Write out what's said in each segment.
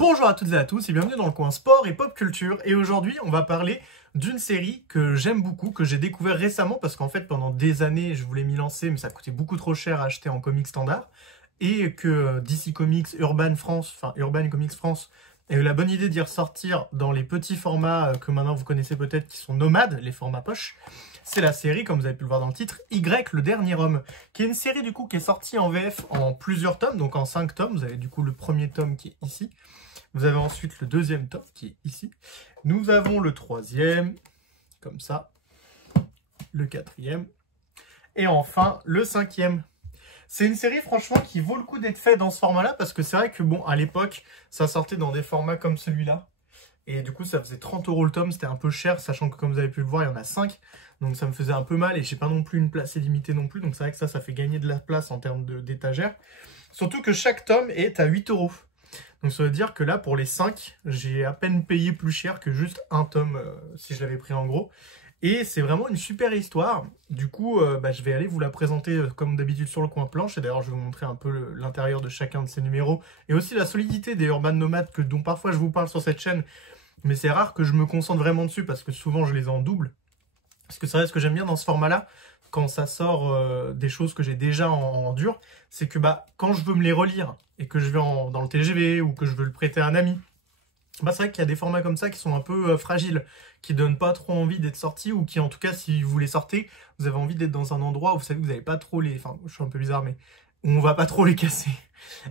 Bonjour à toutes et à tous et bienvenue dans le coin sport et pop culture. Et aujourd'hui, on va parler d'une série que j'aime beaucoup, que j'ai découvert récemment parce qu'en fait, pendant des années, je voulais m'y lancer, mais ça coûtait beaucoup trop cher à acheter en comics standard. Et que DC Comics, Urban Comics France, a eu la bonne idée d'y ressortir dans les petits formats que maintenant vous connaissez peut-être, qui sont nomades, les formats poche. C'est la série, comme vous avez pu le voir dans le titre, Y, le dernier homme, qui est une série du coup qui est sortie en VF en plusieurs tomes, donc en 5 tomes. Vous avez du coup le premier tome qui est ici. Vous avez ensuite le deuxième tome qui est ici. Nous avons le troisième, comme ça, le quatrième, et enfin le cinquième. C'est une série franchement qui vaut le coup d'être faite dans ce format-là, parce que c'est vrai que bon, à l'époque, ça sortait dans des formats comme celui-là. Et du coup, ça faisait 30 € le tome, c'était un peu cher, sachant que comme vous avez pu le voir, il y en a 5. Donc ça me faisait un peu mal, et j'ai pas non plus une place illimitée non plus. Donc c'est vrai que ça fait gagner de la place en termes d'étagère. Surtout que chaque tome est à 8 €. Donc ça veut dire que là, pour les 5, j'ai à peine payé plus cher que juste un tome, si je l'avais pris en gros. Et c'est vraiment une super histoire. Du coup, je vais aller vous la présenter comme d'habitude sur le coin planche. Et d'ailleurs, je vais vous montrer un peu l'intérieur de chacun de ces numéros. Et aussi la solidité des Urban Nomades dont parfois je vous parle sur cette chaîne. Mais c'est rare que je me concentre vraiment dessus parce que souvent je les ai en double. Parce que c'est vrai, ce que j'aime bien dans ce format-là, quand ça sort des choses que j'ai déjà en dur, c'est que quand je veux me les relire et que je vais dans le TGV ou que je veux le prêter à un ami, c'est vrai qu'il y a des formats comme ça qui sont un peu fragiles, qui donnent pas trop envie d'être sortis, ou qui en tout cas, si vous les sortez, vous avez envie d'être dans un endroit où vous savez que vous n'avez pas trop les... Enfin, je suis un peu bizarre, mais où on va pas trop les casser.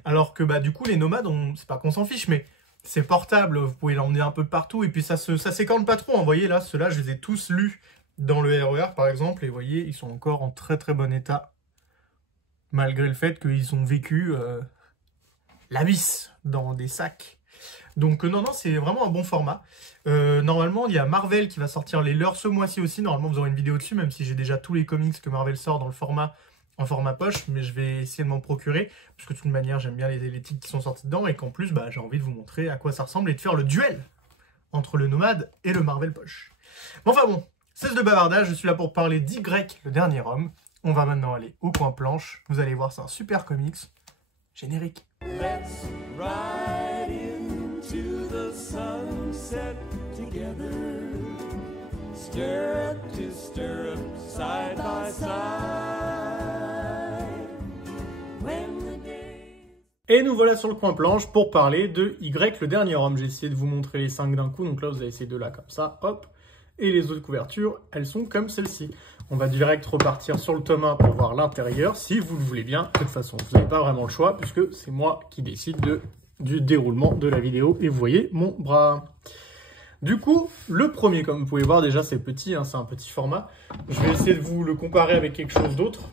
Alors que du coup, les nomades, c'est pas qu'on s'en fiche, mais c'est portable, vous pouvez l'emmener un peu partout, et puis ça s'écorne pas trop. Vous voyez là, ceux-là, je les ai tous lus dans le RER par exemple, et vous voyez, ils sont encore en très très bon état, malgré le fait qu'ils ont vécu la vis dans des sacs. Donc non, c'est vraiment un bon format. Normalement, il y a Marvel qui va sortir les leurs ce mois-ci aussi. Normalement, vous aurez une vidéo dessus, même si j'ai déjà tous les comics que Marvel sort dans le format, en format poche. Mais je vais essayer de m'en procurer, parce que de toute manière, j'aime bien les titres qui sont sortis dedans. Et qu'en plus, j'ai envie de vous montrer à quoi ça ressemble et de faire le duel entre le Nomade et le Marvel poche. Mais enfin bon, cesse de bavardage, je suis là pour parler d'Y, le dernier homme. On va maintenant aller au coin planche. Vous allez voir, c'est un super comics. Générique. Let's ride into the sunset together, stirrup to stirrup, side by side. When the day... Et nous voilà sur le coin planche pour parler de Y, le dernier homme. J'ai essayé de vous montrer les 5 d'un coup, donc là vous avez ces deux là comme ça, hop. Et les autres couvertures, elles sont comme celle-ci. On va direct repartir sur le tome 1 pour voir l'intérieur, si vous le voulez bien. De toute façon, vous n'avez pas vraiment le choix, puisque c'est moi qui décide du déroulement de la vidéo. Et vous voyez mon bras. Du coup, le premier, comme vous pouvez voir, déjà c'est petit, c'est un petit format. Je vais essayer de vous le comparer avec quelque chose d'autre,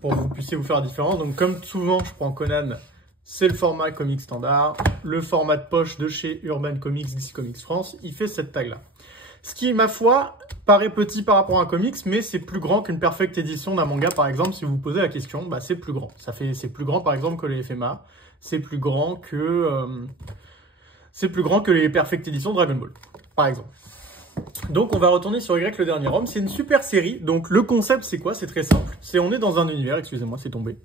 pour que vous puissiez vous faire la différence. Donc comme souvent, je prends Conan, c'est le format comics standard. Le format de poche de chez Urban Comics, DC Comics France, il fait cette taille-là. Ce qui, ma foi, paraît petit par rapport à un comics, mais c'est plus grand qu'une perfect édition d'un manga, par exemple. Si vous vous posez la question, c'est plus grand. C'est plus grand, par exemple, que les FMA. C'est plus grand que les perfect éditions Dragon Ball, par exemple. Donc, on va retourner sur Y, le dernier homme. C'est une super série. Donc, le concept, c'est quoi? C'est très simple. On est dans un univers, excusez-moi, c'est tombé.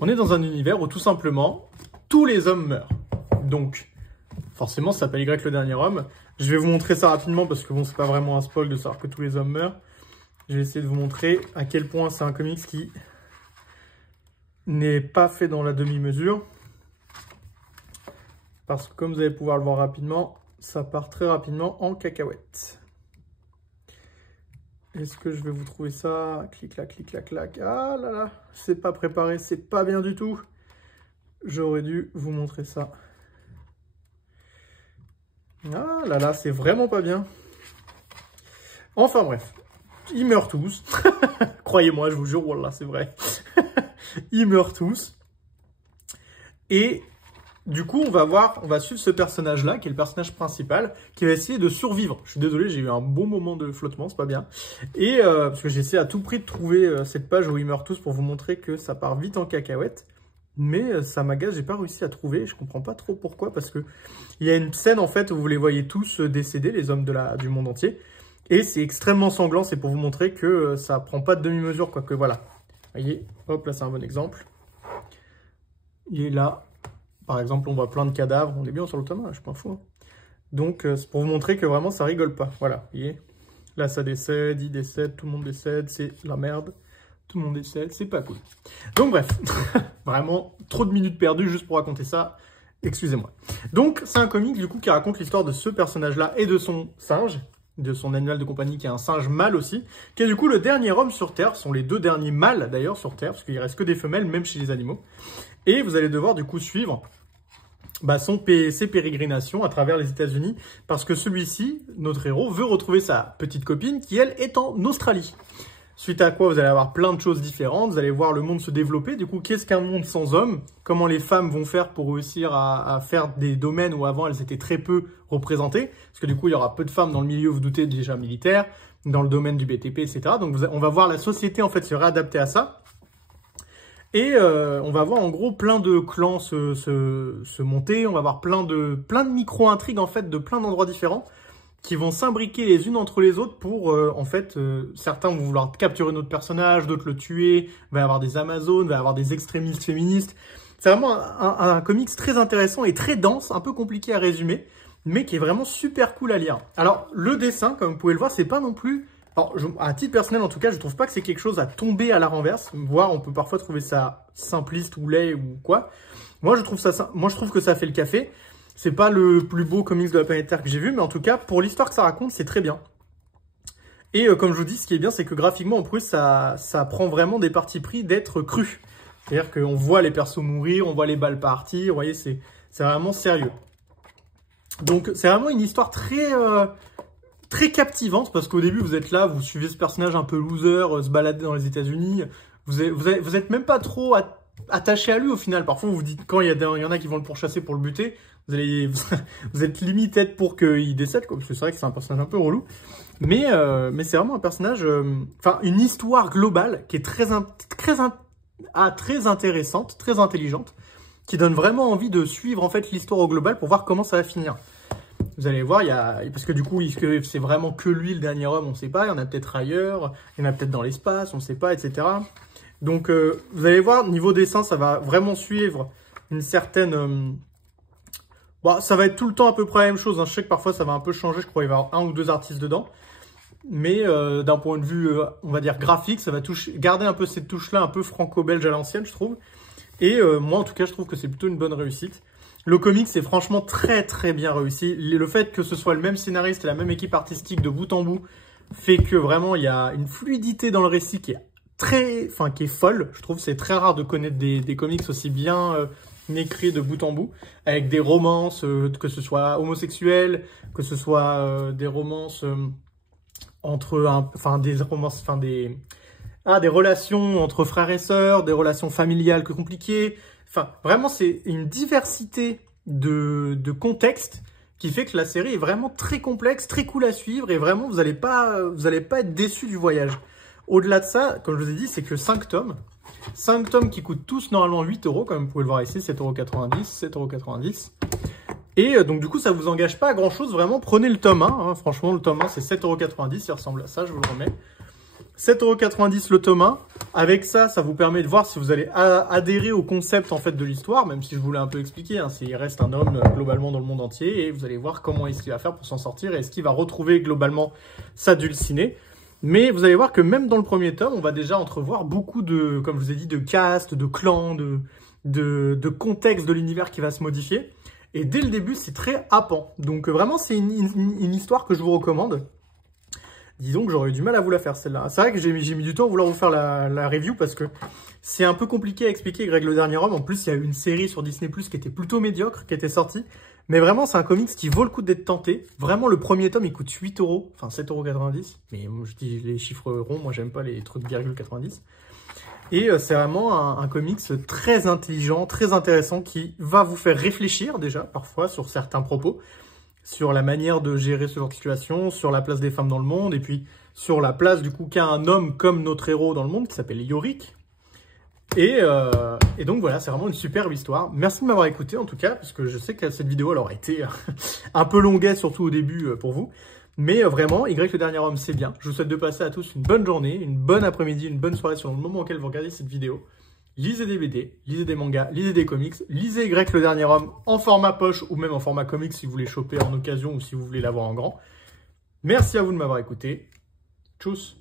On est dans un univers où, tout simplement, tous les hommes meurent. Donc, forcément, ça s'appelle Y, le dernier homme. Je vais vous montrer ça rapidement parce que bon, c'est pas vraiment un spoil de savoir que tous les hommes meurent. Je vais essayer de vous montrer à quel point c'est un comics qui n'est pas fait dans la demi-mesure. Parce que comme vous allez pouvoir le voir rapidement, ça part très rapidement en cacahuète. Est-ce que je vais vous trouver ça? Clic-clac, clic-clac, clac. Ah là là, c'est pas préparé, c'est pas bien du tout. J'aurais dû vous montrer ça. Ah là là, c'est vraiment pas bien. Enfin bref, ils meurent tous. Croyez-moi, je vous jure, voilà, c'est vrai. Ils meurent tous. Et du coup, on va suivre ce personnage-là, qui est le personnage principal, qui va essayer de survivre. Je suis désolé, j'ai eu un bon moment de flottement, c'est pas bien. Et parce que j'ai essayé à tout prix de trouver cette page où ils meurent tous pour vous montrer que ça part vite en cacahuète. Mais ça m'agace, j'ai pas réussi à trouver, je comprends pas trop pourquoi, parce que il y a une scène en fait où vous les voyez tous décédés, les hommes du monde entier, et c'est extrêmement sanglant, c'est pour vous montrer que ça prend pas de demi-mesure, quoique voilà. Vous voyez, hop, là c'est un bon exemple. Il est là, Par exemple, on voit plein de cadavres. On est bien sur le tome 1, je suis pas fou. Hein. Donc, c'est pour vous montrer que vraiment, ça rigole pas. Voilà, vous voyez. Là, ça décède, il décède, tout le monde décède, c'est la merde. Tout le monde décède, c'est pas cool. Donc, bref, vraiment, trop de minutes perdues juste pour raconter ça. Excusez-moi. Donc, c'est un comic, du coup, qui raconte l'histoire de ce personnage-là et de son singe, de son animal de compagnie, qui est un singe mâle aussi, qui est du coup le dernier homme sur Terre. Ce sont les 2 derniers mâles, d'ailleurs, sur Terre, parce qu'il reste que des femelles, même chez les animaux. Et vous allez devoir, du coup, suivre ses pérégrinations à travers les États-Unis, parce que celui-ci, notre héros, veut retrouver sa petite copine, qui, elle, est en Australie. Suite à quoi, vous allez avoir plein de choses différentes, vous allez voir le monde se développer. Du coup, qu'est-ce qu'un monde sans hommes? Comment les femmes vont faire pour réussir à faire des domaines où avant, elles étaient très peu représentées? Parce que du coup, il y aura peu de femmes dans le milieu, vous doutez, déjà militaire, dans le domaine du BTP, etc. Donc, on va voir la société, en fait, se réadapter à ça. Et on va voir, en gros, plein de clans se monter. On va voir plein de micro-intrigues, en fait, de plein d'endroits différents, qui vont s'imbriquer les unes entre les autres pour, en fait, certains vont vouloir capturer notre personnage, d'autres le tuer, il va y avoir des Amazones, il va y avoir des extrémistes féministes. C'est vraiment un comics très intéressant et très dense, un peu compliqué à résumer, mais qui est vraiment super cool à lire. Alors, le dessin, comme vous pouvez le voir, c'est pas non plus... Alors, à titre personnel, en tout cas, je trouve pas que c'est quelque chose à tomber à la renverse, voire on peut parfois trouver ça simpliste ou laid ou quoi. Moi, je trouve que ça fait le café. C'est pas le plus beau comics de la planète Terre que j'ai vu, mais en tout cas, pour l'histoire que ça raconte, c'est très bien. Et comme je vous dis, ce qui est bien, c'est que graphiquement, en plus, ça prend vraiment des partis pris d'être cru. C'est-à-dire qu'on voit les persos mourir, on voit les balles partir, vous voyez, c'est vraiment sérieux. Donc, c'est vraiment une histoire très captivante, parce qu'au début, vous êtes là, vous suivez ce personnage un peu loser, se balader dans les États-Unis, vous êtes même pas trop attaché à lui au final. Parfois, vous vous dites, quand il y en a qui vont le pourchasser pour le buter, vous êtes limite être pour qu'il décède, quoi, parce que c'est vrai que c'est un personnage un peu relou. Mais c'est vraiment un personnage, enfin, une histoire globale qui est très intéressante, très intelligente, qui donne vraiment envie de suivre en fait l'histoire au global pour voir comment ça va finir. Vous allez voir, parce que du coup, c'est vraiment que lui le dernier homme, on ne sait pas, il y en a peut-être ailleurs, il y en a peut-être dans l'espace, on ne sait pas, etc. Donc, vous allez voir, niveau dessin, ça va vraiment suivre une certaine... Bon, ça va être tout le temps à peu près la même chose, hein. Je sais que parfois ça va un peu changer, je crois qu'il va y avoir 1 ou 2 artistes dedans. Mais d'un point de vue, on va dire graphique, ça va garder un peu cette touche-là, un peu franco-belge à l'ancienne, je trouve. Et moi, en tout cas, je trouve que c'est plutôt une bonne réussite. Le comic, c'est franchement très bien réussi. Le fait que ce soit le même scénariste et la même équipe artistique de bout en bout fait que vraiment, il y a une fluidité dans le récit qui est folle. Je trouve que c'est très rare de connaître des comics aussi bien... écrit de bout en bout, avec des romances, que ce soit homosexuelles, que ce soit des romances des relations entre frères et sœurs, des relations familiales que compliquées. Enfin, vraiment, c'est une diversité de contextes qui fait que la série est vraiment très complexe, très cool à suivre, et vraiment, vous allez pas être déçus du voyage. Au-delà de ça, comme je vous ai dit, c'est que 5 tomes. 5 tomes qui coûtent tous normalement 8 €, comme vous pouvez le voir ici, 7,90 €, 7,90 €. Et donc du coup, ça vous engage pas à grand chose, vraiment, prenez le tome 1, hein. Franchement, le tome 1 c'est 7,90 €, il ressemble à ça, je vous le remets. 7,90 € le tome 1, avec ça, ça vous permet de voir si vous allez adhérer au concept en fait de l'histoire, même si je vous l'ai un peu expliqué, hein, il reste un homme globalement dans le monde entier, et vous allez voir comment est-ce qu'il va faire pour s'en sortir, et est-ce qu'il va retrouver globalement sa dulcinée. Mais vous allez voir que même dans le premier tome, on va déjà entrevoir beaucoup de, comme je vous ai dit, de castes, de clans, de contexte de l'univers qui va se modifier. Et dès le début, c'est très happant. Donc vraiment, c'est une histoire que je vous recommande. Disons que j'aurais eu du mal à vous la faire, celle-là. C'est vrai que j'ai mis du temps à vouloir vous faire la review parce que c'est un peu compliqué à expliquer, Greg le Dernier Homme. En plus, il y a eu une série sur Disney+, qui était plutôt médiocre, qui était sortie. Mais vraiment, c'est un comics qui vaut le coup d'être tenté. Vraiment, le premier tome, il coûte 8 €, enfin 7,90 €. Mais moi, je dis les chiffres ronds, moi, j'aime pas les trucs virgule 90. Et c'est vraiment un comics très intelligent, très intéressant, qui va vous faire réfléchir déjà, parfois, sur certains propos, sur la manière de gérer ce genre de situation, sur la place des femmes dans le monde, et puis sur la place, du coup, qu'a un homme comme notre héros dans le monde, qui s'appelle Yorick. Et donc voilà, c'est vraiment une superbe histoire. Merci de m'avoir écouté en tout cas, parce que je sais que cette vidéo elle aurait été un peu longuette, surtout au début pour vous. Mais vraiment, Y le Dernier Homme, c'est bien. Je vous souhaite de passer à tous une bonne journée, une bonne après-midi, une bonne soirée selon le moment auquel vous regardez cette vidéo. lisez des BD, lisez des mangas, lisez des comics, lisez Greg le Dernier Homme en format poche ou même en format comics si vous voulez choper en occasion ou si vous voulez l'avoir en grand. Merci à vous de m'avoir écouté. Tchuss!